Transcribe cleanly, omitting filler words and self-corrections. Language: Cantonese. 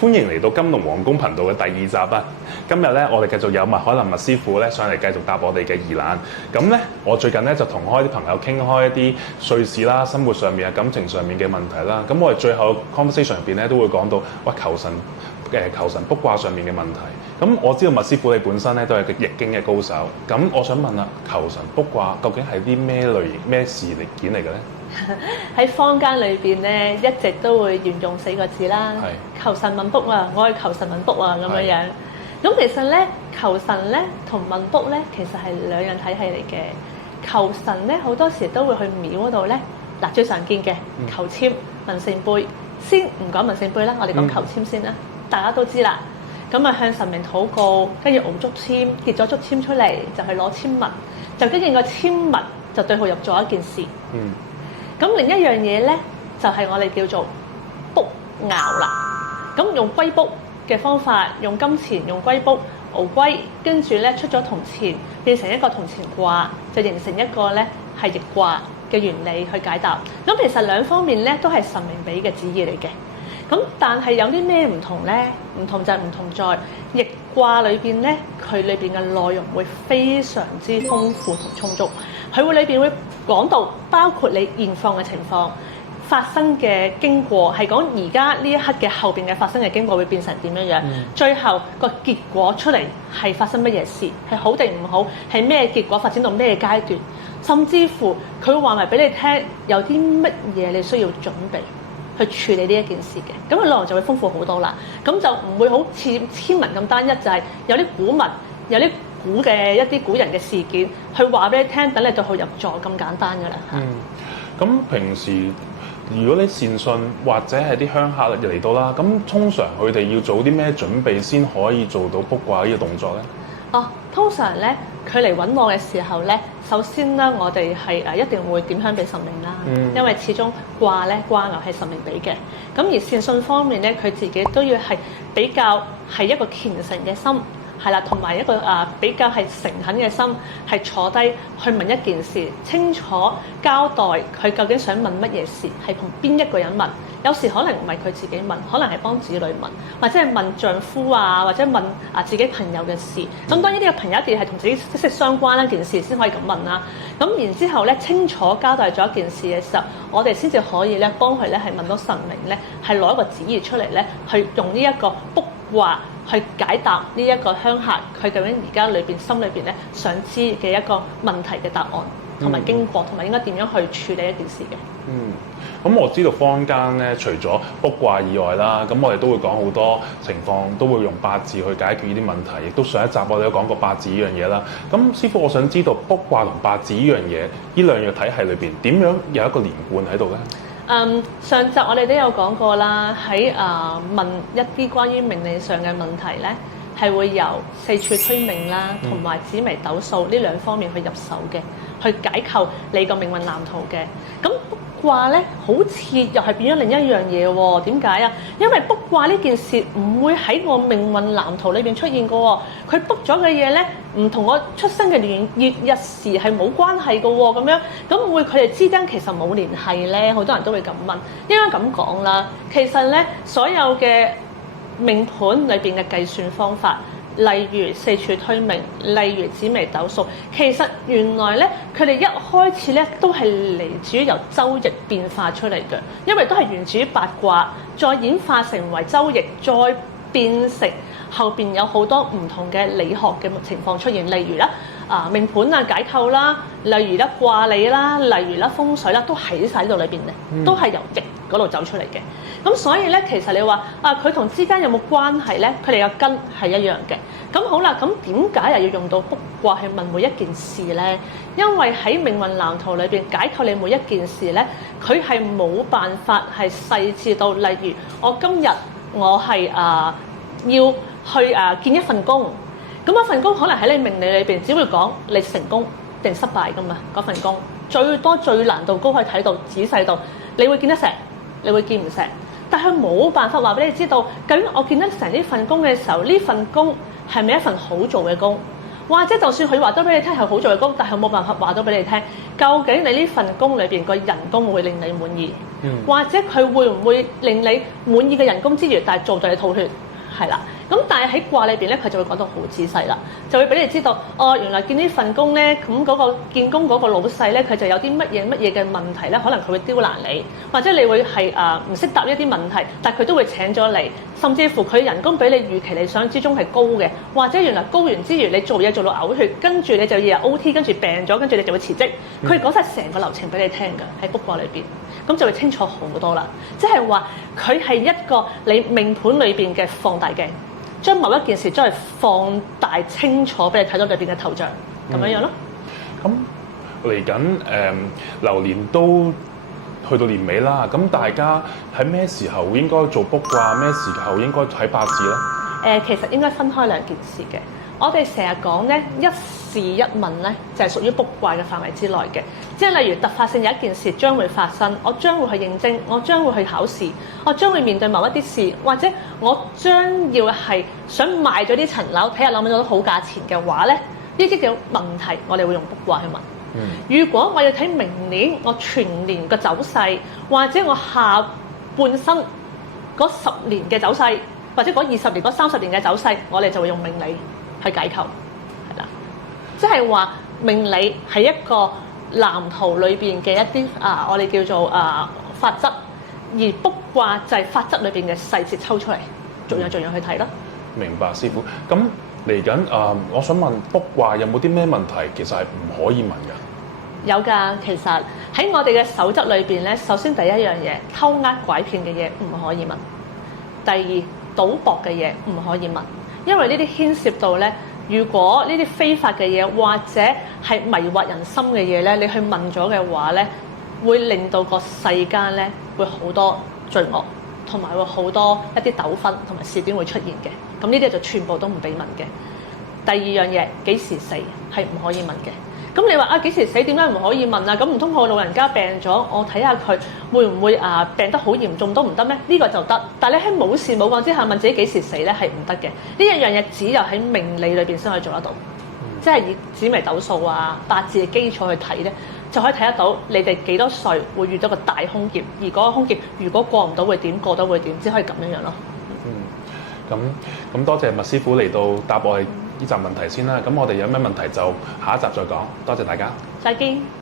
歡迎嚟到金龍皇宮頻道嘅第2集啊！今日咧，我哋繼續有麥海林麥師傅咧上嚟繼續答我哋嘅疑難。咁咧，我最近咧就同開啲朋友傾開一啲歲事啦、生活上面啊、感情上面嘅問題啦。咁我哋最後 conversation 入邊咧都會講到，求神卜卦上面嘅問題。咁我知道麥師傅你本身咧都係個易經嘅高手。咁我想問啦，求神卜卦究竟係啲咩類型、咩事件嚟嘅咧？喺坊間裏邊咧，一直都會沿用4個字啦，求神問卜啊，我係求神問卜啊咁樣樣。咁其實咧，求神咧同問卜咧，其實係兩樣體系嚟嘅。求神咧好多時都會去廟嗰度咧，嗱最常見嘅求籤、問聖杯。先唔講問聖杯啦，我哋講求籤先啦。大家都知啦，咁啊向神明禱告，跟住熬竹籤，結咗竹籤出嚟就去攞籤文，就跟住個籤文就對號入座一件事。咁另一樣嘢咧，就係我哋叫做卜爻啦。咁用龜卜嘅方法，用金錢，用龜卜熬龜，跟住咧出咗銅錢，變成一個銅錢卦，就形成一個咧係易卦嘅原理去解答。咁其實兩方面咧都係神明俾嘅旨意嚟嘅。咁但係有啲咩唔同咧？唔同就係唔同在易卦裏邊咧，佢裏邊嘅內容會非常之豐富同充足。佢會裏邊會講到包括你現況嘅情況、發生嘅經過，係講而家呢一刻嘅後邊嘅發生嘅經過會變成點樣樣。最後個結果出嚟係發生乜嘢事，係好定唔好，係咩結果發展到咩階段，甚至乎佢會話埋俾你聽有啲乜嘢你需要準備去處理呢一件事嘅。咁佢內容就會豐富好多啦。咁就唔會好似籤文咁單一，就係有啲古文，有啲古嘅一啲古人嘅事件，去話俾你聽，等你對號入座咁簡單㗎啦。咁平時如果你善信或者係啲鄉客嚟到啦，咁通常佢哋要做啲咩準備先可以做到卜卦呢個動作咧？通常咧佢嚟揾我嘅時候咧，首先咧我哋係一定會點香俾神明啦，因為始終卦咧卦爻係神明俾嘅。咁而善信方面咧，佢自己都要係比較係一個虔誠嘅心。係啦，同埋一個比較係誠懇嘅心，係坐低去問一件事，清楚交代佢究竟想問乜嘢事，係同邊一個人問。有時可能唔係佢自己問，可能係幫子女問，或者係問丈夫啊，或者問自己朋友嘅事。咁當然呢個朋友一定係同自己息息相關一件事先可以咁問啦。咁然之後咧，清楚交代咗一件事嘅時候，我哋先至可以咧幫佢咧係問到神明咧，係攞一個旨意出嚟咧，去用呢一個卜卦去解答呢一個鄉客佢究竟而家裏邊心裏邊咧想知嘅一個問題嘅答案，同埋經過，同埋應該點樣去處理一件事嘅。咁我知道坊間咧，除咗卜卦以外啦，咁我哋都會講好多情況，都會用八字去解決呢啲問題。亦都上一集我哋都講過八字呢樣嘢啦。咁師傅，我想知道卜卦同八字呢樣嘢，呢兩樣體系裏邊點樣有一個連貫喺度咧？上集我哋都有講過啦，喺問一啲關於命理上嘅問題咧，係會由四柱推命啦，同埋紫微斗數呢兩方面去入手嘅，去解構你個命運藍圖嘅。咁卜卦咧，好似又係變咗另一樣嘢喎？點解啊？因為卜卦呢件事唔會喺我命運藍圖裏邊出現過喎，佢卜咗嘅嘢咧，唔同我出生嘅年月日時係冇關係嘅喎，咁樣咁會佢哋之間其實冇聯繫咧？好多人都會咁問，應該咁講啦。其實咧，所有嘅命盤裏邊嘅計算方法，例如四柱推命，例如紫微斗數，其實原來咧佢哋一開始咧都係嚟自於由周易變化出嚟嘅，因為都係源自於八卦，再演化成為周易，再變成後邊有好多唔同嘅理學嘅情況出現，例如啦命盤啊解構啦，例如啦卦理啦，例如啦風水啦，都喺晒呢度裏邊嘅，都係由易嗰度走出嚟嘅。咁所以咧，其實你話佢同之間有冇關係咧？佢哋嘅根係一樣嘅。咁好啦，咁點解又要用到卜卦去問每一件事咧？因為喺命運藍圖裏邊解構你每一件事咧，佢係冇辦法係細緻到，例如我今日我係要去見一份工，咁一份工可能喺你命理裏邊只會講你成功定失敗噶嘛，嗰份工最多最難度高可以睇到仔細到，你會見得成，你會見唔成。但係冇辦法話俾你知道，究竟我見得成呢份工嘅時候，呢份工係咪一份好做嘅工？或者就算佢話咗俾你聽係好做嘅工，但係冇辦法話到俾你聽，究竟你呢份工裏邊個人工會令你滿意，或者佢會唔會令你滿意嘅人工之餘，但係做到你吐血，係啦。咁但係喺卦裏邊咧，佢就會講到好仔細啦，就會俾你知道，哦，原來見呢份工咧，咁嗰個見工嗰個老細咧，佢就有啲乜嘢嘅問題咧，可能佢會刁難你，或者你會係唔識答一啲問題，但係佢都會請咗你，甚至乎佢人工比你預期理想之中係高嘅，或者原來高完之餘，你做嘢做到嘔血，跟住你就日 OT， 跟住病咗，跟住你就會辭職，佢講晒成個流程俾你聽㗎，喺卜卦裏邊，咁就會清楚好多啦。即係話佢係一個你命盤裏邊嘅放大鏡。將某一件事將佢放大清楚俾你睇到裏邊嘅頭像，咁樣樣咯。咁嚟緊流年都去到年尾啦，咁大家喺咩時候應該做卜卦，咩時候應該睇八字咧？其實應該分開兩件事嘅。我哋成日講咧，一事一問咧，就係屬於卜卦嘅範圍之內嘅。即係例如突發性有一件事將會發生，我將會去應徵，我將會去考試，我將會面對某一啲事，或者我將要係想賣咗啲層樓，睇下攞唔攞到好價錢嘅話咧，呢啲叫問題，我哋會用卜卦去問。如果我要睇明年我全年嘅走勢，或者我下半生嗰10年嘅走勢，或者嗰20年、嗰30年嘅走勢，我哋就會用命理去解構，係啦，即係話命理係一個藍圖裏邊嘅一啲我哋叫做法則，而卜卦就係法則裏邊嘅細節抽出嚟，逐樣去睇咯。明白，師傅。咁嚟緊我想問卜卦有冇啲咩問題其實係唔可以問㗎？有㗎，其實喺我哋嘅守則裏邊咧，首先第一樣嘢，偷呃拐騙嘅嘢唔可以問；第二，賭博嘅嘢唔可以問。因為呢啲牽涉到咧，如果呢啲非法嘅嘢或者係迷惑人心嘅嘢咧，你去問咗嘅話咧，會令到個世間咧會好多罪惡，同埋會好多一啲糾紛同埋事件會出現嘅。咁呢啲就全部都唔俾問嘅。第二樣嘢，幾時死係唔可以問嘅。咁你話幾時死點解唔可以問啊？咁唔通我老人家病咗，我睇下佢會唔會病得好嚴重都唔得咩？呢個就得，但係你喺冇事冇講之下問自己幾時死咧係唔得嘅。呢一樣嘢只有喺命理裏邊先可以做得到，即係以紫微斗數八字嘅基礎去睇咧，就可以睇得到你哋幾多歲會遇到個大凶劫，而嗰個凶劫如果過唔到會點，過到會點，只可以咁樣樣咯。咁多謝麥師傅嚟到答我哋呢集問題先啦。咁我哋有咩問題就下一集再講。多謝大家，再見。